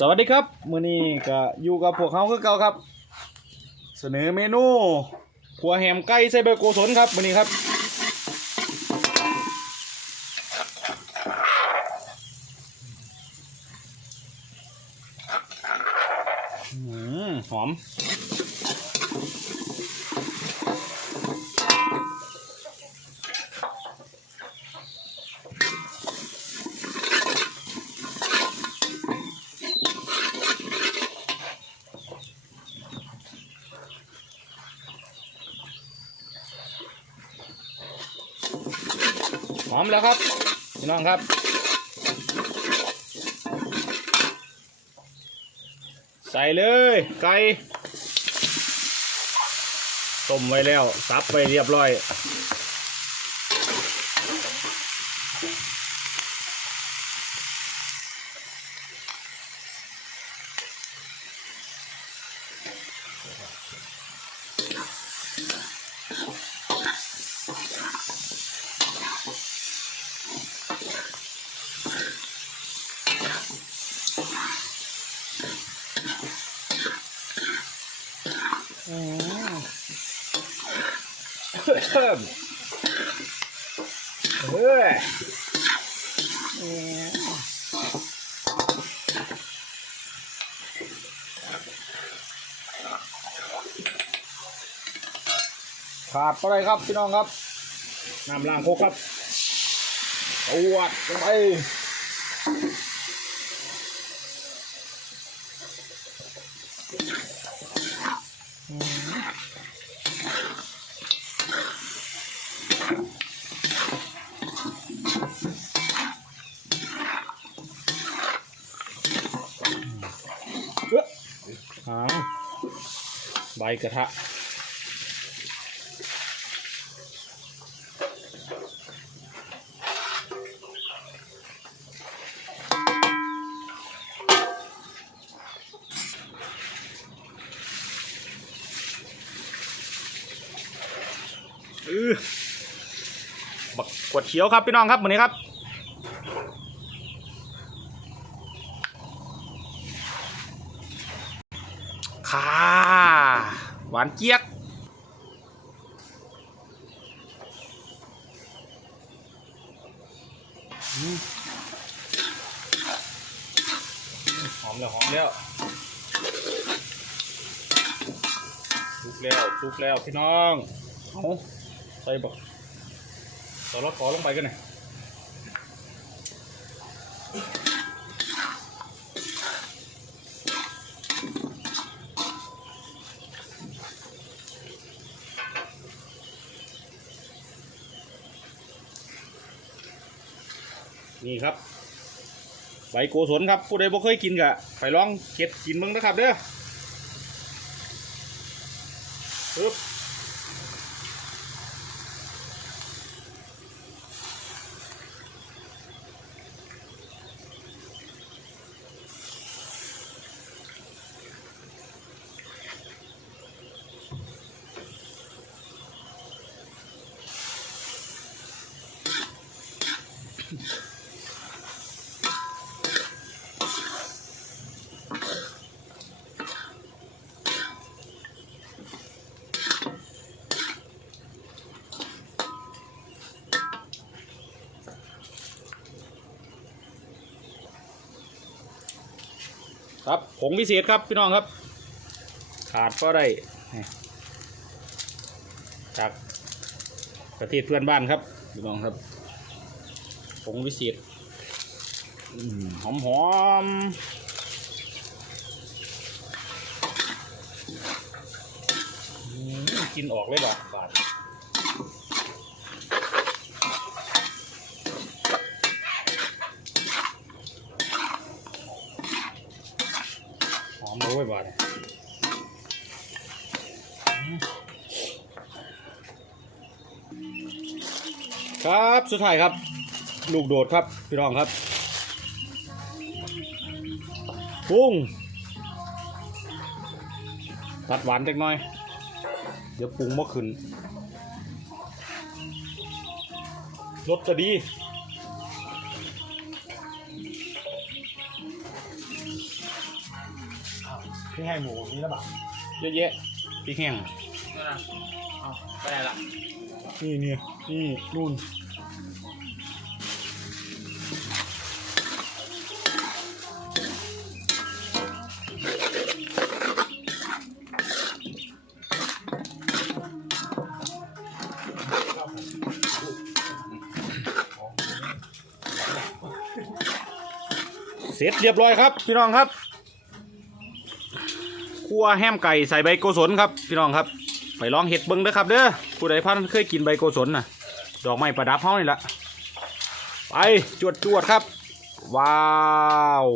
สวัสดีครับมื้อนี้ก็อยู่กับพวกเขาคือเก่าครับ เสนอเมนูขัวแฮมไก่ใส่ใบโกศลครับมื้อนี้ครับหอม อมแล้วครับพี่น้องครับ ใส่เลยไก่ต้มไว้แล้วซับไปเรียบร้อย เฮ้ยขาดอะไรครับพี่น้องครับน้ำล้างโคกครับตวดลงไป เอ้อ หางใบกระทะ บักขวดเขียวครับพี่น้องครับวันนี้ครับค่ะ หวานเจี๊ยกหอมแล้วหอมแล้วสุกแล้วสุกแล้วพี่น้องเอา ส่บักใส่ละกอลงไปกันหน่อยนี่ครับ ใบโกศลครับผู้ใดบ่เคยกินกะไปลองเก็บกินเบิ่งนะครับเด้อปึ๊บ ครับผงพิเศษครับพี่น้องครับ ขาดก็ได้จากประเทศเพื่อนบ้านครับพี่น้องครับ งพิเศษหอมหอมกินออกเลยบ่บาดหอมเลยบาดเนี่ยครับ สุดท้ายครับ ลูกโดดครับ พี่น้องครับปรุงตัดหวานเล็กน้อย เดี๋ยวปรุงมะขึ้นรสจะดีพี่ให้หมูนี้แล้วบ่าเยอะแยะพริกแห้งเอาไปไหนละนี่นี่นี่นู่น เสร็จเรียบร้อยครับ พี่น้องครับคั่วแฮมไก่ใส่ใบโกศลครับ พี่น้องครับ ไปลองเห็ดเบิ้งเด้อครับเด้อผู้ใดพันเคยกินใบโกศลน่ะ ดอกไม้ประดับเฮานี่แหละไปจวดจวดครับ ว้าว